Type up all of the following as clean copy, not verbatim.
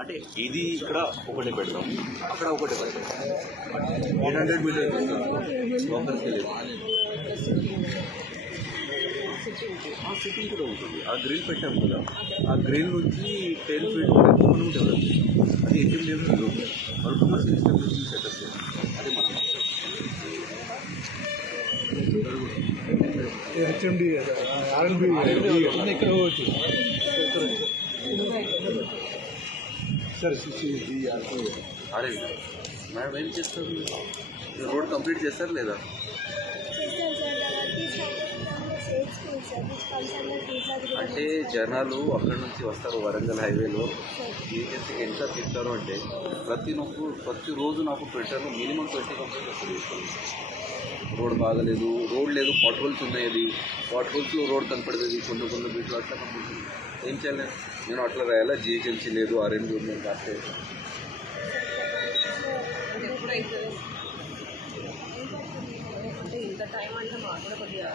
అంటే ఇది ఇక్కడ ఒకటి పెడతాం, అక్కడ ఒకటి పెడతాం. 800 మీటర్స్ లోపలికి లేదు. ఆ సిట్టింగ్ కూడా ఉంటుంది. ఆ గ్రిల్ పెట్టాం కదా, ఆ గ్రిల్ నుంచి 10 feet వరకు మనం డెవలప్ చేస్తాం. అది 18 days లోపల వాళ్ళు కమర్షియల్ ఎస్టాబ్లిష్మెంట్ సెటప్ చేస్తాం. అది మనం హెచ్ఎండి ఆర్ఎన్బి ఇక్కడ పోవచ్చు అరే మేడం ఏం చేస్తారు? రోడ్ కంప్లీట్ చేస్తారు లేదా? అంటే జనాలు అక్కడ నుంచి వస్తారు వరంగల్ హైవేలో ఏజెన్సీకి ఎంత తింటారు అంటే ప్రతిరోజు నాకు పెట్టారు మినిమం 20 కంప్లీట్ వస్తుంది. రోడ్ బాగలేదు, రోడ్ లేదు, పాట్ హోల్స్ ఉన్నాయి. అది పాట్ హోల్స్లో రోడ్ కనపడుతుంది కొన్ని బీట్లు అట్లా కనపడుతుంది. ఏం చేయాలి? నేను అట్లా రాయాలా? జిహెచ్ఎంసీ లేదు, ఆర్ఎన్బి ఉంది, రాస్తే అంటే ఇంత టైం అంటే మాకు కూడా కొద్దిగా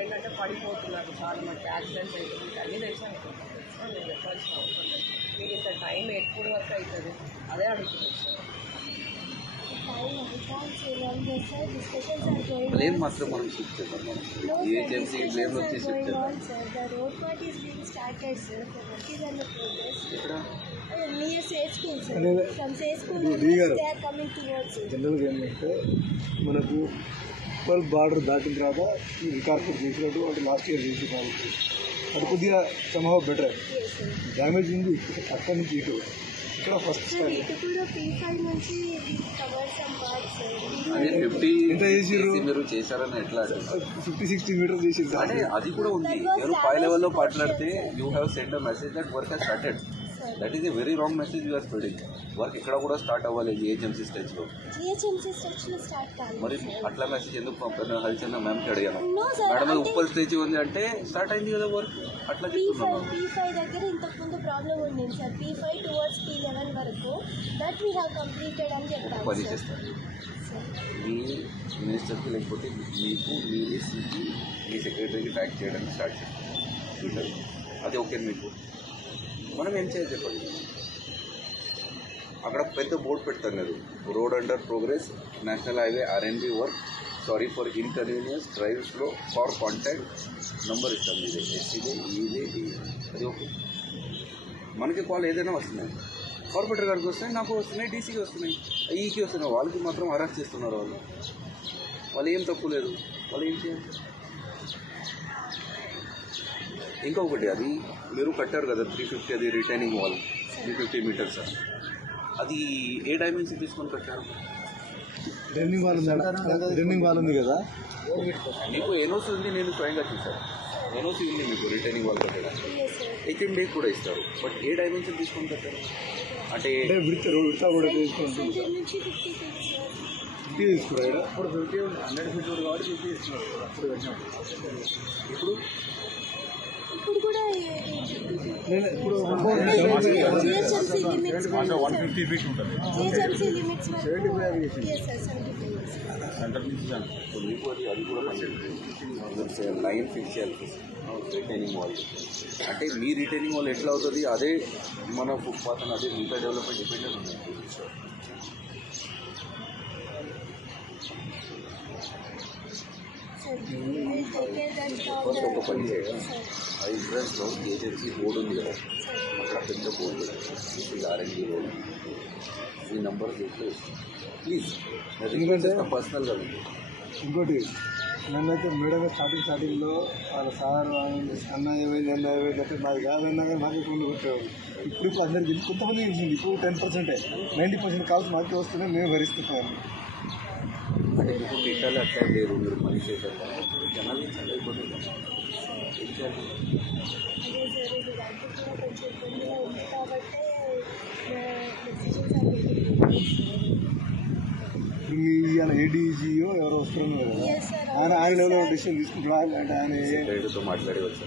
ఏంటంటే పడిపోతున్నారు చాలా మంది యాక్సిడెంట్స్ అవుతుంది అన్నీ తెలిసాను. నేను చెప్పాల్సిన అవసరం లేదు. మీకు ఇంత టైం ఎప్పుడు వరకు అవుతుంది అదే అడుగుతుంది సార్. బ్లేమ్ మాత్రం మనం షిఫ్ట్ చేద్దాం. మనం జిహెచ్ఎంసీ బ్లేమ్ వచ్చి షిఫ్ట్ చేద్దాం. జనరల్గా ఏంటంటే మనకు ఉప్పల్ బార్డర్ దాటిన తర్వాత రికార్పూర్ చేసినట్టు అంటే లాస్ట్ ఇయర్ చేసి కాబట్టి అది కొద్దిగా సంభవం బెటర్. డ్యామేజ్ ఉంది అక్కడి నుంచి ఇటు ఇక్కడ ఫస్ట్ అదే 50 ఎంత చేసిర్రు? మీరు చేశారని ఎట్లా 50-60 మీటర్స్ చేసింది. అంటే అది కూడా ఉంది. మీరు పై లెవెల్లో మాట్లాడితే you have send a message that work has started. That is a very wrong message you are spreading. Work ఇక్కడ కూడా స్టార్ట్ అవ్వాలి జిహెచ్ఎంసీ స్టేజ్లో. మరి అట్లా మెసేజ్ ఎందుకు పంపాను? హరిచంద్ర మ్యామ్కి అడిగాను. మేడం అది ఉప్పల్ స్టేజ్ ఉంది అంటే స్టార్ట్ అయింది కదా వర్క్. అట్లా చెప్తున్నాను. P5 దగ్గర ఇంతకుముందు ప్రాబ్లం ఉంది సార్. P5 టువర్డ్స్ P11 వరకు దట్ వీ హ్యావ్ కంప్లీటెడ్ అని చెప్పారు. పని చేస్తారు మీ మినిస్టర్కి, లేకపోతే మీకు మీ ఏసీకి, మీ సెక్రటరీకి ట్యాక్ చేయడానికి స్టార్ట్ చేస్తారు. అది ఓకే మీకు? మనం ఏం చేయాలి చెప్పండి. అక్కడ పెద్ద బోర్డు పెడతారు లేదు, road under progress, national highway RNB work, sorry for inconvenience, drive slow, for contact number ఇస్తాం. ఇదే ఎస్సీదే, ఇదే అది ఓకే. మనకి కాల్ ఏదైనా వస్తున్నాయి, కార్పొరేటర్ గారికి వస్తున్నాయి, నాకు వస్తున్నాయి, డీసీకి వస్తున్నాయి, ఈకి వస్తున్నాయి. వాళ్ళకి మాత్రం అరెస్ట్ చేస్తున్నారు. వాళ్ళు ఏం తప్పు లేదు. వాళ్ళు ఏం చేయాలి? ఇంకొకటి, అది మీరు కట్టారు కదా 350, అది రిటైనింగ్ వాల్ 350 మీటర్స్. అది ఏ డైమెన్షన్ తీసుకొని కట్టారు? రన్నింగ్ వాల్ ఉంది కదా, మీకు ఎన్ఓసి ఉంది, నేను స్వయంగా చూశాను. ఎన్ఓసి ఉంది మీకు రిటైనింగ్ వాల్ కట్టడానికి. HMD కూడా ఇస్తారు. బట్ ఏ డైమెన్షన్ తీసుకొని కట్టారు? అంటే విడతా కూడా తీసుకుంటుంది తీసుకురా. ఇప్పుడు 100 feet కాబట్టి 50 ఇస్తున్నారు. అప్పుడు ఇప్పుడు కూడా ఇప్పుడు 150 feet ఉంటుంది. మీకు అది కూడా లైన్ ఫిక్స్ చేయాలి రిటైనింగ్ వాల్. అంటే మీ రిటైనింగ్ వాల్ ఎట్లా అవుతుంది, అదే మన ఫుట్పాత్ అని, అదే మిగతా డెవలప్మెంట్ డిపెండెంట్ ఉంది. ఫస్ట్ ఒక పని చేయాలి. ఆ ఎంట్రన్స్లో ఏజెన్సీ బోర్డు ఉంది కదా, అక్కడ పెద్ద బోర్డు ఇది ఆర్ఎన్బి రోడ్. ఈ నెంబర్ ప్లీజ్, ఎందుకంటే పర్సనల్గా ఉంది. ఇంకోటి నన్నైతే మేడం స్టార్టింగ్లో వాళ్ళ సార్ అన్న ఏమైంది అంటే మాది కాదన్నా కానీ మాకే ఫోన్లు కొట్టేవాళ్ళు. ఇప్పుడు అందరికి కొంతమంది తెలిసింది. ఇప్పుడు 10%, 90% కాల్స్ మాకే వస్తున్నాయి, మేము భరిస్తున్నాము. అంటే ఇప్పుడు తిట్టాలి అట్లా లేదు, మీరు పని చేశారు జనాలు చదివిపోతుంది. ఏం చేయాలి? ఇవాళ ఏడీజీఓ ఎవరో వస్తున్నారు కదా, ఆయన లెవెల్లో డిసిషన్ తీసుకుంటారు. అంటే ఆయన మాట్లాడి వచ్చారు.